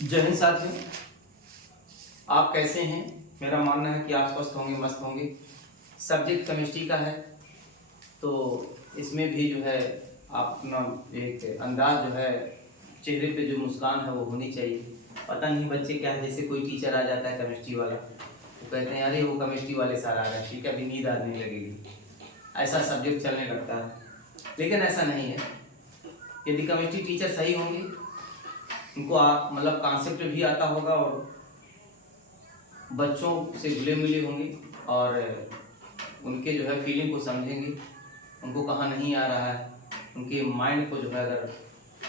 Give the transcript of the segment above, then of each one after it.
जय हिंद साथियों, आप कैसे हैं? मेरा मानना है कि आप स्वस्थ होंगे, मस्त होंगे। सब्जेक्ट केमिस्ट्री का है तो इसमें भी जो है आप अपना एक अंदाज जो है चेहरे पे जो मुस्कान है वो होनी चाहिए। पता नहीं बच्चे क्या है, जैसे कोई टीचर आ जाता है केमिस्ट्री वाला, वो कहते हैं अरे वो केमिस्ट्री वाले सर आ रहे हैं, ठीक है अभी नींद आने लगेगी, ऐसा सब्जेक्ट चलने लगता है। लेकिन ऐसा नहीं है। यदि केमिस्ट्री टीचर सही होंगे, उनको मतलब कॉन्सेप्ट भी आता होगा और बच्चों से घुले मिले होंगे और उनके जो है फीलिंग को समझेंगे, उनको कहाँ नहीं आ रहा है, उनके माइंड को जो है अगर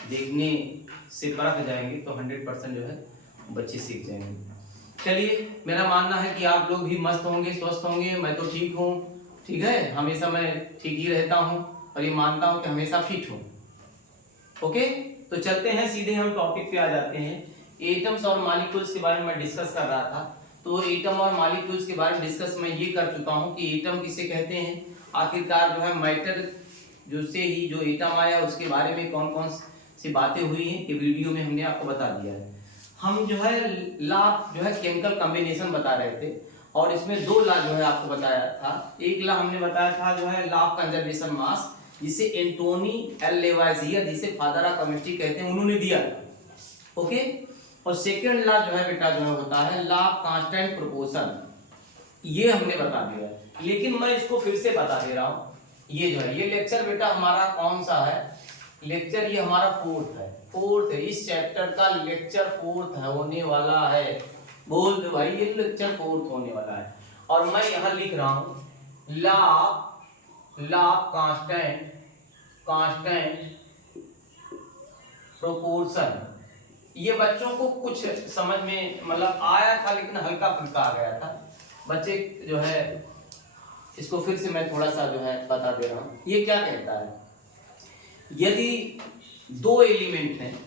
देखने से परख जाएंगे तो 100% जो है बच्चे सीख जाएंगे। चलिए, मेरा मानना है कि आप लोग भी मस्त होंगे, स्वस्थ होंगे। मैं तो ठीक हूँ, ठीक है, हमेशा मैं ठीक ही रहता हूँ और ये मानता हूँ कि हमेशा फिट हूँ। ओके, तो चलते हैं सीधे हम टॉपिक पे आ जाते हैं। एटम्स और मॉलिक्यूल्स के बारे में मैं डिस्कस कर रहा था। तो एटम और मॉलिक्यूल्स के बारे में डिस्कस मैं ये कर चुका हूँ कि एटम किसे कहते हैं। आखिरकार जो है मैटर जो से ही जो एटम आया उसके बारे में कौन कौन सी बातें हुई हैं कि वीडियो में हमने आपको बता दिया है। हम जो है लॉ जो है केमिकल कॉम्बिनेशन बता रहे थे और इसमें दो लॉ जो है आपको बताया था। एक लॉ हमने बताया था जो है लॉ ऑफ कंजर्वेशन मास, जिसे एंटोनी एल लेवाइजियर, जिसे फादर ऑफ केमिस्ट्री कहते हैं, उन्होंने दिया था। ओके, और सेकंड लॉ जो है बेटा जो है होता है लॉ ऑफ कांस्टेंट प्रोपोर्शन, ये हमने बता दिया है। लेकिन मैं इसको फिर से बता दे रहा हूँ। ये जो है ये लेक्चर बेटा हमारा कौन सा है? लेक्चर ये हमारा फोर्थ है। इस चैप्टर का लेक्चर फोर्थ है होने वाला है। बोल दो भाई, ये लेक्चर फोर्थ होने वाला है। और मैं यहाँ लिख रहा हूँ लॉ ऑफ कांस्टेंट प्रोपोर्शन। ये बच्चों को कुछ समझ में मतलब आया था लेकिन हल्का फुल्का आ गया था। बच्चे जो है इसको फिर से मैं थोड़ा सा जो है बता दे रहा हूँ। ये क्या कहता है, यदि दो एलिमेंट हैं,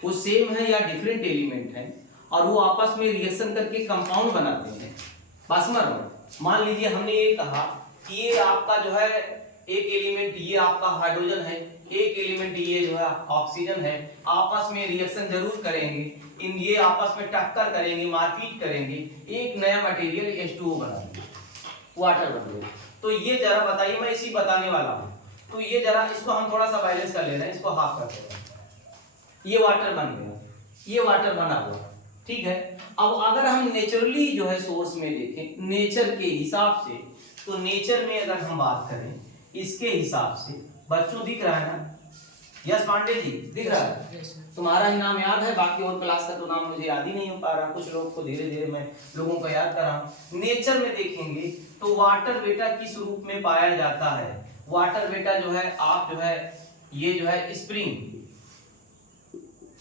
वो सेम है या डिफरेंट एलिमेंट हैं और वो आपस में रिएक्शन करके कंपाउंड बनाते हैं। बात समझ रहे हो? मान लीजिए हमने ये कहा कि ये आपका जो है एक एलिमेंट ये आपका हाइड्रोजन है, एक एलिमेंट ये जो है ऑक्सीजन है, आपस में रिएक्शन जरूर करेंगे, इन ये आपस में टक्कर करेंगे, मारपीट करेंगे, एक नया मटेरियल H2O बनाएंगे, वाटर बनेगा। तो ये जरा बताइए, मैं इसी बताने वाला हूँ। तो ये जरा इसको हम थोड़ा सा बैलेंस कर ले रहे हैं, इसको हाफ करते हैं। ये वाटर बन गया, ये वाटर बना हुआ, ठीक है। अब अगर हम नेचुरली जो है सोर्स में देखें, नेचर के हिसाब से, तो नेचर में अगर हम बात करें इसके हिसाब से, बच्चों दिख रहा है ना? यस पांडे जी, दिख रहा है? तुम्हारा ही नाम याद है, बाकी और क्लास का तो नाम मुझे याद ही नहीं हो पा रहा। कुछ लोग को धीरे धीरे मैं लोगों को याद कर रहा हूँ। नेचर में देखेंगे तो वाटर बेटा किस रूप में पाया जाता है? वाटर बेटा जो है आप जो है ये जो है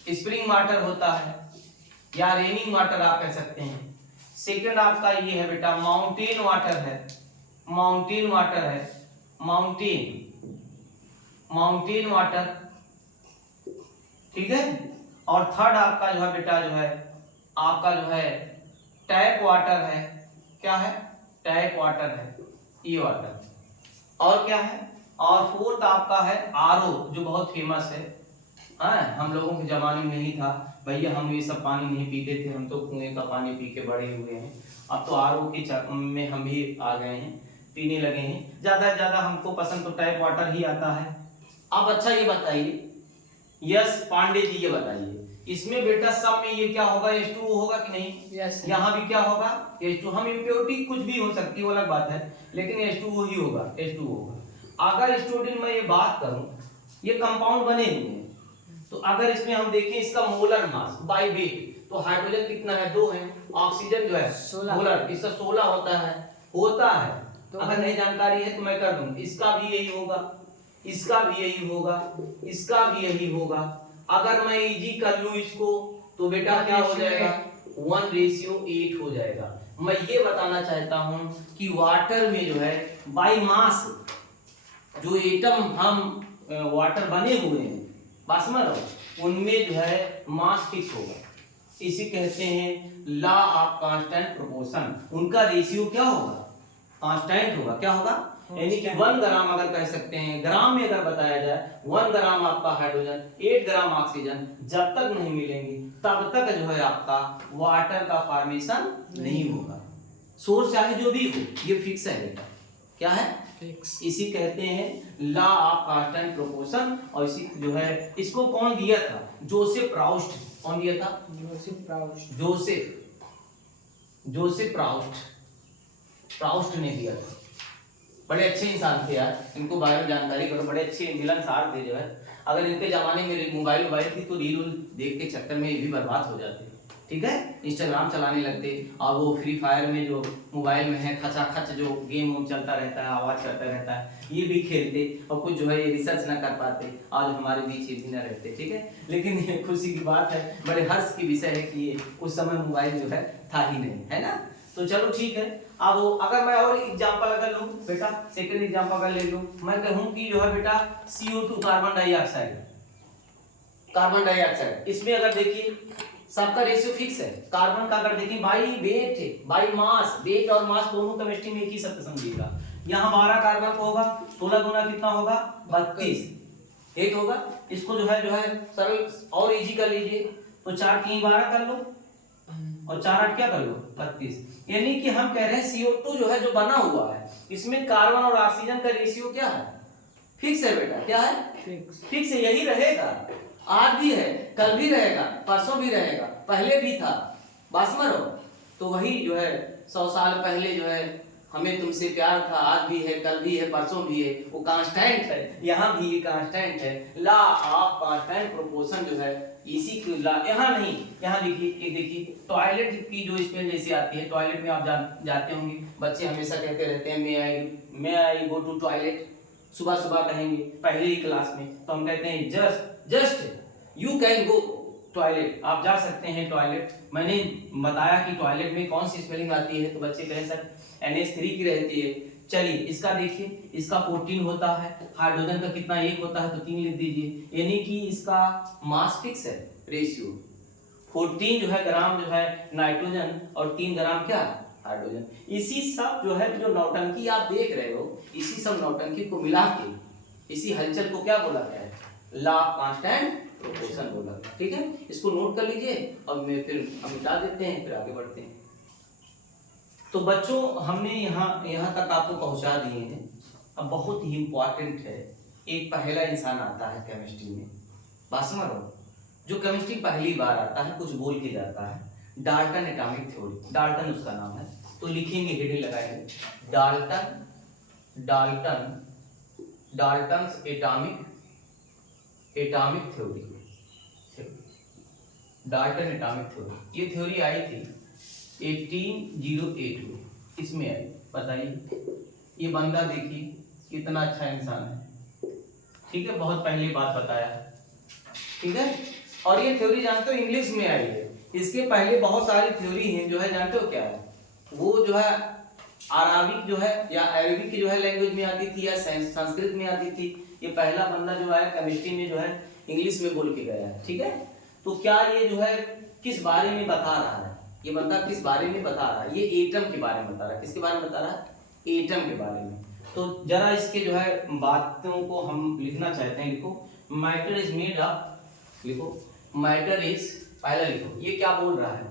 स्प्रिंग वाटर होता है या रेनिंग वाटर आप कह सकते हैं। सेकंड आपका ये है बेटा माउंटेन वाटर है, माउंटेन वाटर है, माउंटेन वाटर, ठीक है। और थर्ड आपका जो है बेटा जो है आपका जो है टैप वाटर है। क्या है? टैप वाटर है, ये वाटर। और क्या है? और फोर्थ आपका है आरओ, जो बहुत फेमस है। हाँ, हम लोगों के जमाने में नहीं था भैया, हम ये सब पानी नहीं पीते थे, हम तो कुएं का पानी पी के बड़े हुए हैं। अब तो आरओ के में हम भी आ गए हैं, पीने लगे हैं। ज्यादा से ज्यादा हमको पसंद तो टैप वाटर ही आता है। अब अच्छा ये बताइए, यस पांडे जी ये बताइए, इसमें बेटा सब में ये क्या होगा? H2O होगा कि नहीं? yes, यहाँ भी क्या होगा? H2। हम इम्प्योरिटी कुछ भी हो सकती है, वो अलग बात है, लेकिन H2O ही होगा, H2O होगा। अगर स्टूडेंट मैं ये बात करूं, ये कंपाउंड बने हुए हैं, तो अगर इसमें हम देखें इसका मोलर मास बाय वेट, तो हाइड्रोजन कितना है? 2 है, ऑक्सीजन जो है 16, मोलर इसका 16 होता है। तो अगर नहीं जानकारी है तो मैं कर दूं, इसका भी यही होगा, इसका भी यही होगा, इसका भी यही होगा। अगर मैं इजी कर लूं इसको तो बेटा क्या हो जाएगा? 1:8 हो जाएगा। मैं ये बताना चाहता हूं कि वाटर में जो है बाय मास जो एटम हम वाटर बने हुए हैं, बात समझ रहे हो, उनमें जो है मास फिक्स होगा। इसी कहते हैं लॉ ऑफ कांस्टेंट प्रोपोर्शन। उनका रेशियो क्या होगा? कांस्टेंट होगा। क्या होगा? यानी कि 1 ग्राम अगर कह सकते हैं, ग्राम में अगर बताया जाए 1 ग्राम आपका हाइड्रोजन 8 ग्राम ऑक्सीजन जब तक नहीं मिलेंगे तब तक जो है आपका वाटर का फॉर्मेशन नहीं होगा। सोर्स चाहे जो भी हो, ये फिक्स है बेटा। क्या है? फिक्स। इसी कहते हैं लॉ ऑफ कांस्टेंट प्रोपोर्शन। और इसी जो है इसको कौन दिया था? Joseph Proust. कौन दिया था? जोसेफ प्राउस्ट ने दिया था। बड़े अच्छे इंसान थे यार, इनको बारे में जानकारी करो, बड़े अच्छे मिलनसार थे जो है। अगर इनके जमाने में मोबाइल थी तो रील देख के चक्कर में ये भी बर्बाद हो जाते, ठीक है। इंस्टाग्राम चलाने लगते और वो फ्री फायर में जो मोबाइल में है खचाखच जो गेम चलता रहता है, आवाज करता रहता है, ये भी खेलते और कुछ जो है ये रिसर्च ना कर पाते, आज हमारे बीच ये भी ना रहते, ठीक है। लेकिन ये खुशी की बात है, बड़े हर्ष की विषय है कि ये उस समय मोबाइल जो है था ही नहीं, है ना। तो चलो ठीक है। अब अगर मैं और एग्जांपल अगर लूं बेटा, सेकंड एग्जांपल अगर ले लूं, मैं कहूं कि जो है बेटा CO2 कार्बन डाइऑक्साइड, इसमें अगर देखिए सबका रेशियो फिक्स है। कार्बन का अगर देखिए बाई वेट है, बाई मास, वेट और मास दोनों केमिस्ट्री में एक ही शब्द समझिएगा। यहाँ 12 कार्बन को होगा, 16 गुना कितना होगा? 32 8 होगा। इसको जो है सरल और इजी कर लीजिए, तो 4 3 12 कर लो और 4 8 क्या कर लो? 32। यानी कि हम कह रहे हैं CO2 जो है जो बना हुआ है इसमें कार्बन और ऑक्सीजन का रेशियो क्या है? फिक्स है बेटा। क्या है? फिक्स है। यही रहेगा, आज भी है, कल भी रहेगा, परसों भी रहेगा, पहले भी था। बस मरो। तो वही जो है 100 साल पहले जो है हमें तुमसे प्यार था, आज भी है, कल भी है, परसों भी है, वो कांस्टेंट है। यहाँ भी ये कांस्टेंट है। लॉ ऑफ कांस्टेंट प्रोपोर्शन जो है इसी की लॉ। यहाँ नहीं, यहाँ देखिए टॉयलेट की जो स्मेल जैसी आती है, टॉयलेट में आप जाते होंगे, बच्चे हमेशा कहते रहते हैं मे आई गो टू टॉयलेट। सुबह सुबह कहेंगे पहली क्लास में, तो हम कहते हैं just you can go toilet, आप जा सकते हैं टॉयलेट। मैंने बताया कि टॉयलेट में कौन सी स्पेलिंग आती है, तो बच्चे कहें सर NH3 की रहती है। चलिए इसका देखिए, इसका 14 होता है, हाइड्रोजन का कितना 1 होता है, तो 3 लिख दीजिए। यानी कि इसका मास फिक्स है, रेशियो 14 जो है ग्राम जो है नाइट्रोजन और 3 ग्राम क्या हाइड्रोजन। इसी सब जो है जो नौटंकी आप देख रहे हो, इसी सब नौटंकी को मिला के इसी हलचल को क्या बोला गया है? लॉ ऑफ कांस्टेंट प्रोपोर्शन बोला गया, ठीक है। इसको नोट कर लीजिए और मैं फिर हम मिटा देते हैं, फिर आगे बढ़ते हैं। तो बच्चों हमने यहाँ तक आपको पहुंचा दिए हैं। अब बहुत ही इंपॉर्टेंट है, एक पहला इंसान आता है केमिस्ट्री में, बात समझ रहे हो, जो केमिस्ट्री पहली बार आता है, कुछ बोल के जाता है, डाल्टन एटॉमिक थ्योरी। डाल्टन उसका नाम है, तो लिखेंगे, हेडिंग लगाएंगे, Dalton's atomic theory. Dalton atomic theory, ये थ्योरी आई थी 1808 में, इसमें आई। बताइए ये बंदा देखिए कितना अच्छा इंसान है, ठीक है, बहुत पहली बात बताया, ठीक है। और ये थ्योरी जानते हो इंग्लिश में आई है। इसके पहले बहुत सारी थ्योरी हैं जो है, जानते हो क्या है? वो जो है अराबिक जो है या अरबिक जो है लैंग्वेज में आती थी या संस्कृत में आती थी। ये पहला बंदा जो है केमिस्ट्री में जो है इंग्लिश में बोल के गया है, ठीक है। तो क्या ये जो है किस बारे में बता रहा है? ये बंदा किस बारे में बता रहा है? ये एटम के बारे में बता रहा है। किसके बारे में बता रहा है? एटम के बारे में। तो जरा इसके जो है बातों को हम लिखना चाहते हैं। लिखो मैटर इज मेड ऑफ, लिखो मैटर इज, पहला लिखो, ये क्या बोल रहा है?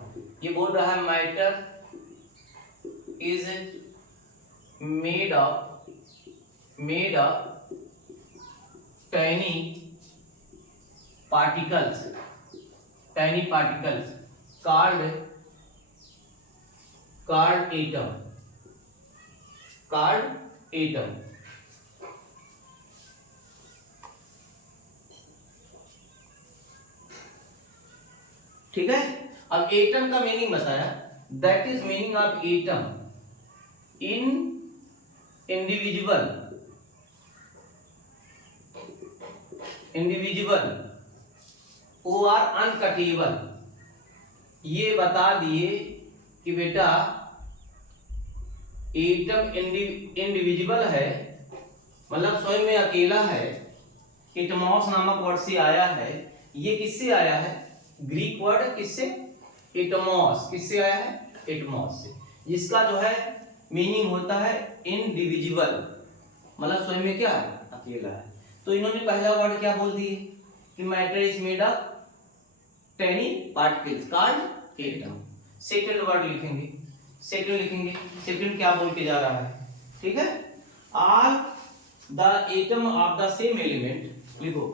ये बोल रहा है matter is made of tiny particles called atom। ठीक है। अब एटम का मीनिंग बताया, that is meaning of atom in individual और अनकटेबल। ये बता दिए कि बेटा एटम इंडिविजुअल है, मतलब स्वयं में अकेला है। एटमॉस नामक वर्ड से आया है। ये किससे आया है? ग्रीक वर्ड किससे? एटमॉस। किससे आया है? एटमॉस से। जिसका जो है मीनिंग होता है इंडिविजुअल। मतलब स्वयं में क्या है, अकेला है। तो इन्होंने पहला वर्ड क्या बोल दिए कि matter is made of tiny particles called atom. Second word लिखेंगे, सेकंड क्या बोल के जा रहा है, ठीक है। All the atom of the same element, लिखो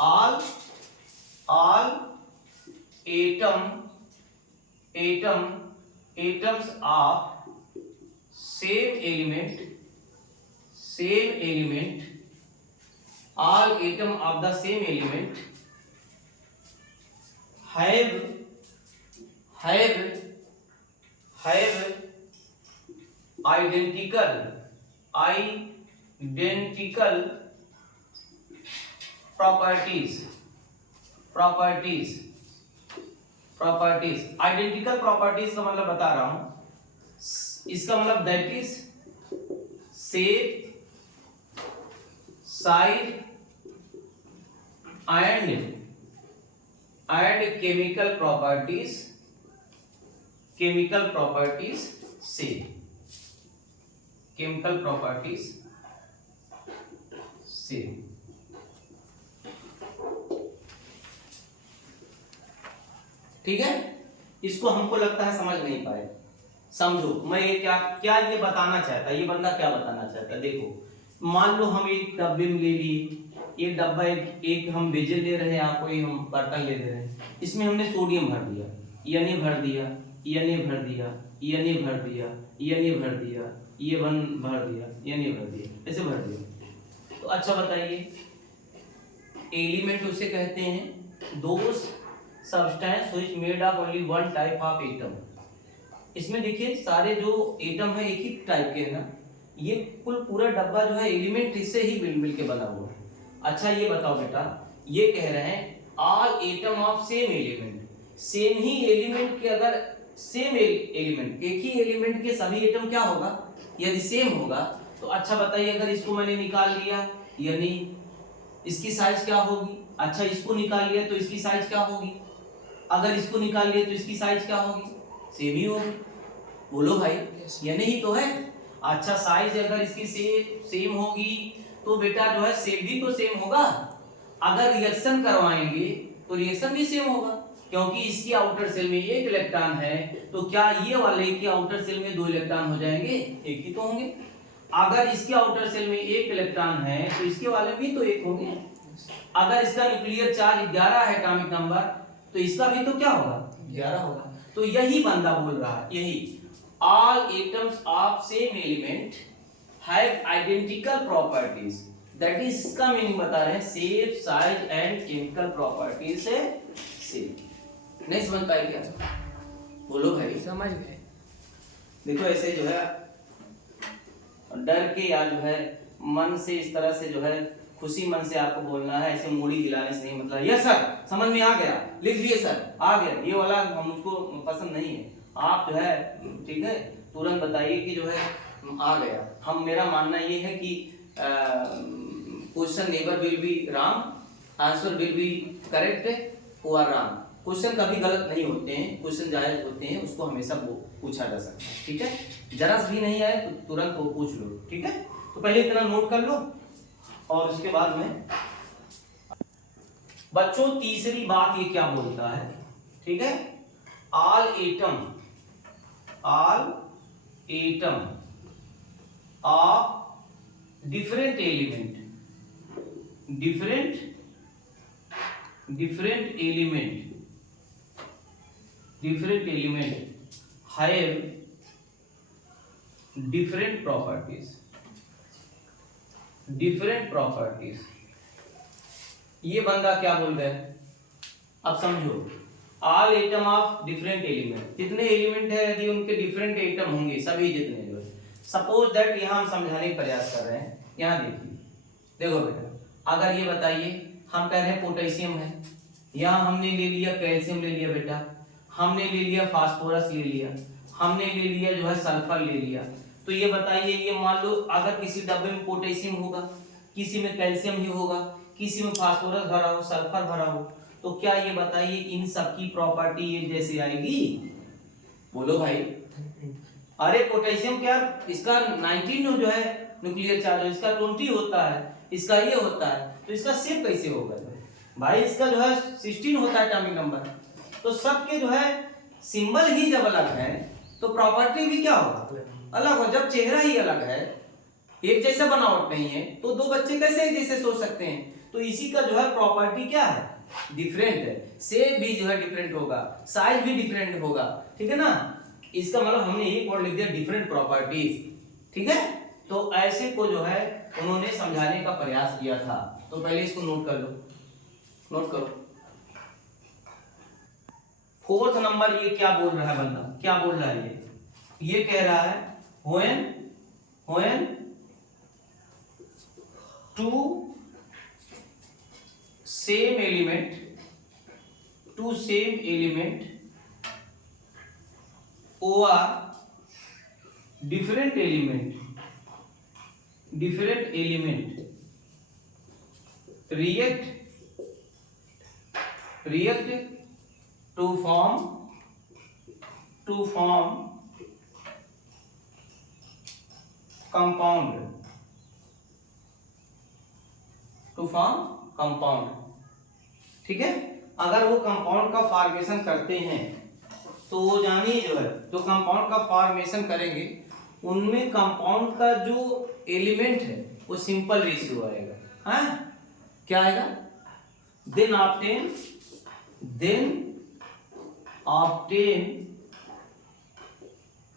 all atoms of same element, all atom of the same element have identical properties। Identical properties का मतलब बता रहा हूं, इसका मतलब that is shape, size and chemical properties से, ठीक है। इसको हमको लगता है समझ नहीं पाए, समझो मैं ये क्या ये बताना चाहता है, ये बंदा क्या बताना चाहता है। देखो मान लो हम एक डब्बे में ले लिए, एक डब्बा एक हम बेजल ले रहे हैं, या कोई हम बर्तन ले रहे हैं, इसमें हमने सोडियम भर दिया, यानी भर दिया, यानी भर दिया, यानी भर दिया, यानी भर दिया, ये वन भर दिया, यानी भर दिया, ऐसे भर दिया। तो अच्छा बताइए, एलिमेंट उसे कहते हैं those substance which made of only one type of atom. इसमें देखिए सारे जो एटम है एक ही टाइप के हैं ना, ये कुल पूरा डब्बा जो है एलिमेंट इससे ही मिल के बना हुआ है। अच्छा ये बताओ बेटा, ये कह रहे हैं all atom of same element, same he element के, अगर सेम एलिमेंट एक ही एलिमेंट के सभी एटम क्या होगा, यदि सेम होगा तो अच्छा बताइए, अगर इसको मैंने निकाल लिया यानी इसकी साइज क्या होगी। अच्छा इसको निकाल लिया तो इसकी साइज क्या होगी, अगर इसको निकाल लिया तो इसकी साइज क्या होगी, सेम ही होगी। बोलो भाई, ये नहीं तो है। अच्छा साइज अगर इसकी सेम होगी तो बेटा जो है शेप भी तो सेम होगा। अगर रिएक्शन करवाएंगे तो रिएक्शन भी सेम होगा, क्योंकि इसकी आउटर सेल में एक इलेक्ट्रॉन है, तो क्या ये वाले की आउटर सेल में 2 इलेक्ट्रॉन हो जाएंगे, एक ही तो होंगे। अगर इसके आउटर सेल में 1 इलेक्ट्रॉन है तो इसके वाले भी तो 1 होंगे। अगर इसका न्यूक्लियर चार्ज 11 है एटॉमिक नंबर, तो इसका भी तो क्या होगा, 11 होगा। तो यही बंदा बोल रहा है, यही all atoms of same element have identical properties, that is इसका मीनिंग बता रहे हैं shape, size and chemical properties से same। नहीं समझ पाए क्या, बोलो भाई। समझ गए। देखो ऐसे जो है डर के या जो है मन से इस तरह से जो है खुशी मन से आपको बोलना है, ऐसे मूड़ी हिलाने से नहीं। मतलब यस सर समझ में आ गया, लिख लिए सर आ गया, ये वाला हमको पसंद नहीं है। आप जो है ठीक है तुरंत बताइए कि जो है आ गया। हम मेरा मानना ये है कि question never will be wrong, answer will be correct और रॉन्ग। क्वेश्चन कभी गलत नहीं होते हैं, क्वेश्चन जायज होते हैं, उसको हमेशा पूछा जा सकता है। ठीक है, जरा भी नहीं आए तो तुरंत वो पूछ लो। ठीक है, तो पहले इतना नोट कर लो और उसके बाद में बच्चों तीसरी बात ये क्या बोलता है। ठीक है, all atom of different element have different properties। ये बंदा क्या बोल रहा है, अब समझो। All atom of different element, जितने एलिमेंट है यदि उनके डिफरेंट एटम होंगे, सभी जितने जो है, सपोज दैट यहाँ हम समझाने का प्रयास कर रहे हैं। यहाँ देखिए, देखो बेटा, अगर ये बताइए हम कह रहे हैं पोटेशियम है, यहाँ हमने ले लिया कैल्शियम ले लिया बेटा, हमने ले लिया फास्फोरस ले लिया, हमने ले लिया जो है सल्फर ले लिया। तो ये बताइए, ये मान लो अगर किसी डब्बे में पोटेशियम होगा, किसी में कैल्शियम ही होगा, किसी में फास्फोरस भरा हो, सल्फर भरा हो, तो क्या ये बताइए इन सब की प्रॉपर्टी ये जैसी आएगी? बोलो भाई। अरे पोटेशियम क्या इसका 19 जो है न्यूक्लियर चार्ज, और इसका 20 होता है, इसका ये होता है, तो इसका शेप कैसे होगा भाई? इसका जो है 16 होता है एटॉमिक नंबर। तो सबके जो है सिंबल ही जब अलग है तो प्रॉपर्टी भी क्या होगा? अलग हो। जब चेहरा ही अलग है, एक जैसा बनावट नहीं है, तो दो बच्चे कैसे एक जैसे सोच सकते हैं? तो इसी का जो है प्रॉपर्टी क्या है? डिफरेंट है। शेप भी जो है डिफरेंट होगा, साइज भी डिफरेंट होगा, ठीक है ना? इसका मतलब हमने एक वर्ड लिख दिया, डिफरेंट प्रॉपर्टीज, ठीक है? तो ऐसे को जो है उन्होंने समझाने का प्रयास किया था। तो पहले इसको नोट कर लो, नोट करो। 4th नंबर ये क्या बोल रहा है बंदा? क्या बोल रहा है ये कह रहा है when two same element or different element react to form compound, ठीक है? अगर वो कंपाउंड का फॉर्मेशन करते हैं तो वो जानिए जो है, जो कंपाउंड का फॉर्मेशन करेंगे उनमें कंपाउंड का जो एलिमेंट है वो सिंपल रेशियो आएगा। हाँ, क्या आएगा? Then obtain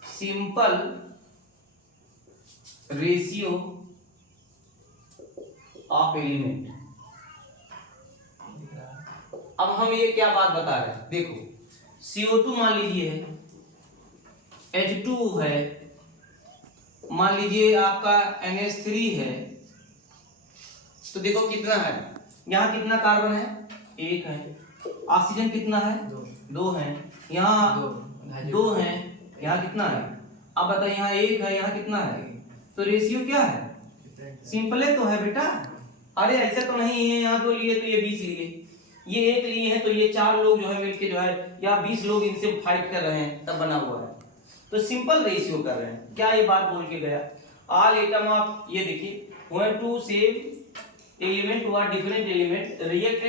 simple ratio of element. अब हम ये क्या बात बता रहे हैं? देखो, CO2 मान लीजिए है, H2 है, मान लीजिए आपका NH3 है, तो देखो कितना है, यहाँ कितना कार्बन है? 1 है। ऑक्सीजन कितना है? 2 है। यहाँ 2 है, यहाँ कितना है? अब बताइए, यहाँ 1 है, यहाँ कितना है? तो रेशियो क्या है? सिंपल है तो है बेटा। अरे ऐसा तो नहीं है यहाँ 2 लिए तो ये 20 लिए, ये 1 लिए हैं तो ये 4 लोग जो है मिलके जो है, या 20 लोग इनसे फाइट कर रहे हैं, तब बना हुआ है। तो सिंपल रेशियो कर रहे हैं। क्या ये बात बोल के गया? ऑल एटम ऑफ, ये देखिए, when two same element or different element react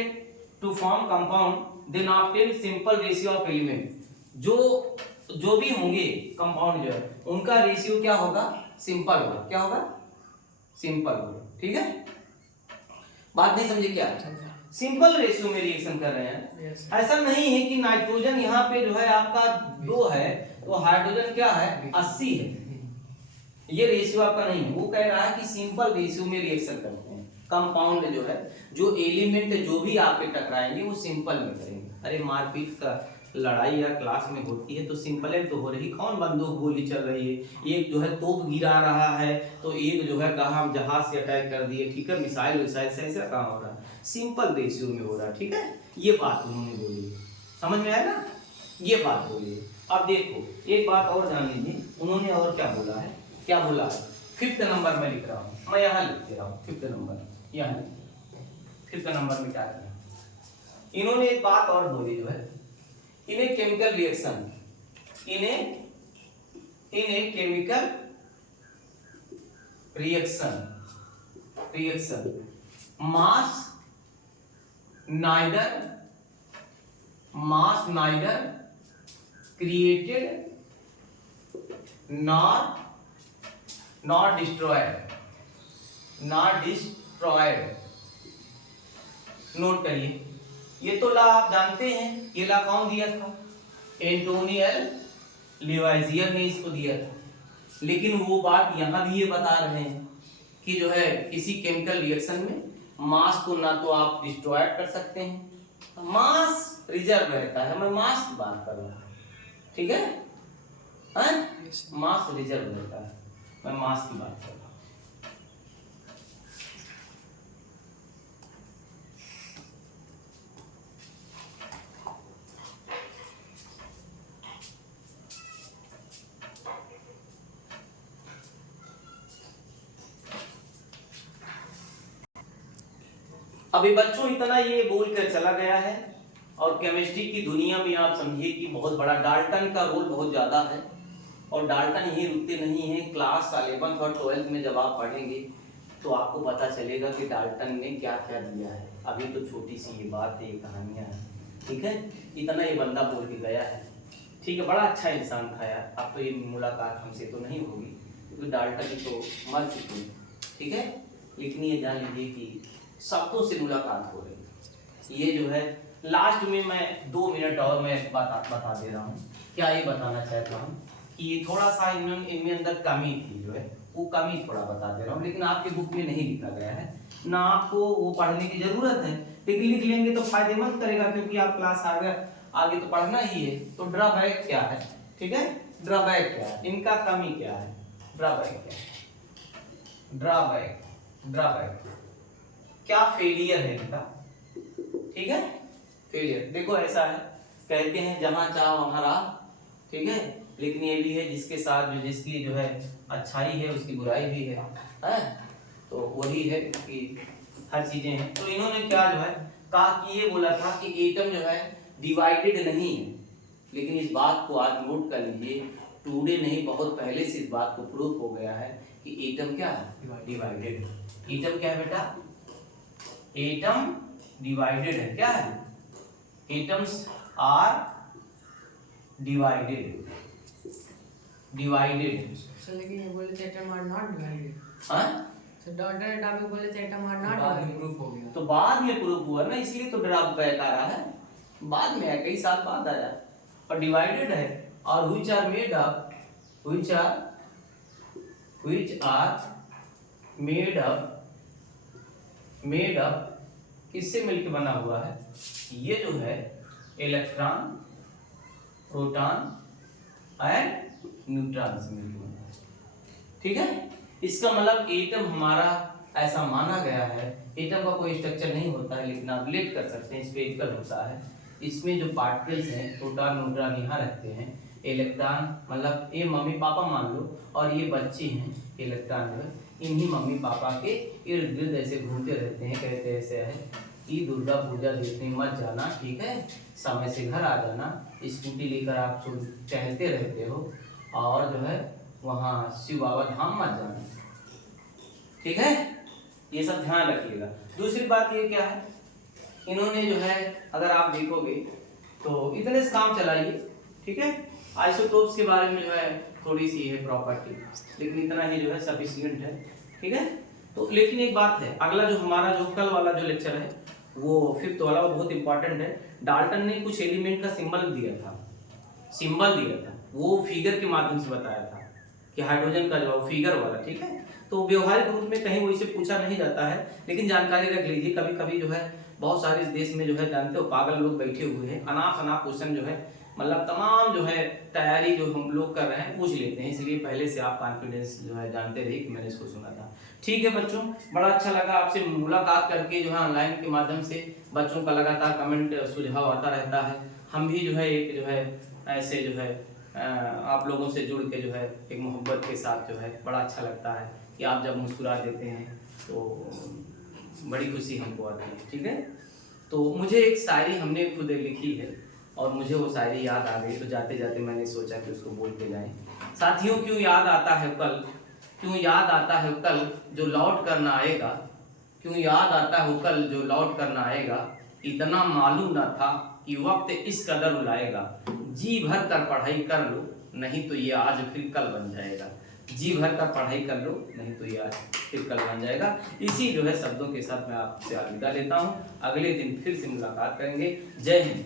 to form compound then obtain simple ratio of element। जो भी होंगे कंपाउंड जो है उनका रेशियो क्या होगा? सिंपल होगा। क्या होगा? सिंपल होगा, ठीक है? बात नहीं समझे क्या? सिंपल रेशियो में रिएक्शन कर रहे हैं। ऐसा नहीं है कि नाइट्रोजन यहाँ पे जो है आपका 2 है तो हाइड्रोजन क्या है? 80 है। ये रेशियो आपका नहीं है। वो कह रहा है कि सिंपल रेशियो में रिएक्शन करते हैं। कंपाउंड जो है, जो एलिमेंट जो भी आपके टकराएंगे वो सिंपल में करेंगे। अरे मारपीट का लड़ाई या क्लास में होती है तो सिंपल है तो हो रही, कौन बंदूक गोली चल रही है, एक जो है तोप गिरा रहा है तो एक जो है कहा हम जहाज से अटैक कर दिए, ठीक है, मिसाइल से ऐसा काम हो रहा है, सिंपल रेशियो में हो रहा है, ठीक है? ये बात उन्होंने बोली, समझ में आया ना? ये बात बोली। अब देखो एक बात और जान लीजिए, उन्होंने और क्या बोला है? क्या बोला है? 5th नंबर में लिख रहा हूँ, मैं यहाँ लिख दे रहा हूँ 5th नंबर, यहाँ 5th नंबर मिटा दिया। इन्होंने एक बात और बोली जो है, in a chemical reaction mass neither created nor destroyed। Note करिए, ये तो ला आप जानते हैं। ये ला कौन दिया था? एंटोनी एल लेवाइजियर ने इसको दिया था। लेकिन वो बात यहाँ भी ये बता रहे हैं कि जो है किसी केमिकल रिएक्शन में मास को ना तो आप डिस्ट्रॉय कर सकते हैं, मास रिजर्व रहता है। मैं मास की बात कर रहा हूँ, ठीक है? मास रिजर्व रहता है, मैं मास की बात कर रहा हूँ। अभी बच्चों इतना ये बोल कर चला गया है, और केमिस्ट्री की दुनिया में आप समझिए कि बहुत बड़ा, डाल्टन का रोल बहुत ज्यादा है। और डाल्टन यही रुकते नहीं हैं, क्लास 11th और 12th में जब आप पढ़ेंगे तो आपको पता चलेगा कि डाल्टन ने क्या क्या दिया है। अभी तो छोटी सी ये बात है, ये कहानियाँ हैं, ठीक है। इतना ये बंदा बोल के गया है, ठीक है। बड़ा अच्छा इंसान था यार। अब तो ये मुलाकात हमसे तो नहीं होगी क्योंकि डाल्टन तो मर चुके हैं, ठीक है। लेकिन ये जान लीजिए कि शब्दों से मुलाकात हो रही है। ये जो है लास्ट में मैं 2 मिनट और मैं बता दे रहा हूँ। क्या ये बताना चाहता हूँ कि ये थोड़ा सा इनमें अंदर कमी थी, जो है वो कमी थोड़ा बता दे रहा हूँ, लेकिन आपके बुक में नहीं लिखा गया है ना, आपको वो पढ़ने की जरूरत है, लेकिन लिख लेंगे तो फायदेमंद करेगा क्योंकि आप क्लास आगे तो पढ़ना ही है। तो ड्रॉबैक क्या है, ठीक है, ड्रॉबैक क्या है, इनका कमी क्या है, ड्रॉबैक क्या है, ड्रॉबैक क्या फेलियर है इनका, ठीक है। फेलियर देखो ऐसा है, कहते हैं जहां चाह वहां राह, ठीक है। लेकिन ये भी है जिसके साथ जिसकी जो है अच्छाई है उसकी बुराई भी है, तो वही है कि हर चीजें हैं। तो इन्होंने क्या जो है कहा कि ये बोला था कि एटम जो है डिवाइडेड नहीं है, लेकिन इस बात को आज नोट कर लीजिए, टुडे नहीं बहुत पहले से इस बात को प्रूफ हो गया है कि एटम क्या है, डिवाइडेड। एटम क्या है बेटा, एटम डिवाइडेड है, क्या है, एटम्स आर डिवाइडेड। सर लेकिन ये बोले थे एटम आर नॉट डिवाइडेड। हां सर डॉक्टर टॉपिक बोले थे atom are not divided, proof हो गया। तो बाद में प्रूफ हुआ ना, इसलिए तो ड्रॉप बैक आ रहा है, बाद में कई साल बाद आया। और डिवाइडेड है, और which are made up made up किससे मिलकर बना हुआ है, ये जो है इलेक्ट्रॉन, प्रोटॉन एंड न्यूट्रॉन से मिलकर बना है, ठीक है। इसका मतलब एटम हमारा ऐसा माना गया है, एटम का कोई स्ट्रक्चर नहीं होता है, लेकिन आप रिलेट कर सकते हैं, स्फेरिकल होता है। इसमें जो पार्टिकल्स हैं, प्रोटॉन न्यूट्रॉन यहाँ रहते हैं, इलेक्ट्रॉन मतलब ये मम्मी पापा मान लो, और ये बच्चे हैं इलेक्ट्रॉन जो है इन्हीं मम्मी पापा के इर्द गिर्द ऐसे घूमते रहते हैं। कहते ऐसे है कि दुर्गा पूजा देखने मत जाना, ठीक है, समय से घर आ जाना, स्कूटी लेकर आप टहलते रहते हो, और जो है वहाँ शिव बाबा धाम मत जाना, ठीक है। ये सब ध्यान रखिएगा। दूसरी बात ये क्या है, इन्होंने जो है अगर आप देखोगे तो इतने से काम चलाइए, ठीक है। आइसोटोप्स के बारे में जो है थोड़ी सी है प्रॉपर्टी, लेकिन इतना ही जो है सफिशिएंट है, ठीक है। तो लेकिन एक बात है, अगला जो हमारा जो कल वाला जो लेक्चर है वो 5th वाला, वो बहुत इंपॉर्टेंट है। डाल्टन ने कुछ एलिमेंट का सिंबल दिया था, वो फिगर के माध्यम से बताया था कि हाइड्रोजन का जो फिगर वाला, ठीक है। तो व्यवहारिक रूप में कहीं वैसे पूछा नहीं जाता है, लेकिन जानकारी रख लीजिए। कभी कभी जो है बहुत सारे इस देश में जो है जानते हो पागल लोग बैठे हुए हैं, अनाप क्वेश्चन जो है मतलब तमाम जो है तैयारी जो हम लोग कर रहे हैं पूछ लेते हैं, इसलिए पहले से आप कॉन्फिडेंस जो है जानते रहिए कि मैंने इसको सुना था, ठीक है बच्चों। बड़ा अच्छा लगा आपसे मुलाकात करके, जो है ऑनलाइन के माध्यम से बच्चों का लगातार कमेंट सुझाव आता रहता है। हम भी जो है एक जो है ऐसे जो है आप लोगों से जुड़ के जो है एक मोहब्बत के साथ जो है बड़ा अच्छा लगता है कि आप जब मुस्कुरा देते हैं तो बड़ी खुशी हमको आती है, ठीक है। तो मुझे एक शायरी हमने खुद लिखी है और मुझे वो शायरी याद आ गई, तो जाते जाते मैंने सोचा कि उसको बोल के जाएं। साथियों, क्यों याद आता है कल जो लौट कर ना आएगा, क्यों याद आता है कल जो लौट कर ना आएगा, इतना मालूम ना था कि वक्त इस कदर रुलाएगा, जी भर कर पढ़ाई कर लो नहीं तो ये आज फिर कल बन जाएगा, जी भर कर पढ़ाई कर लो नहीं तो ये आज फिर कल बन जाएगा। इसी जो है शब्दों के साथ मैं आपसे अलविदा लेता हूँ, अगले दिन फिर से मुलाकात करेंगे। जय हिंद।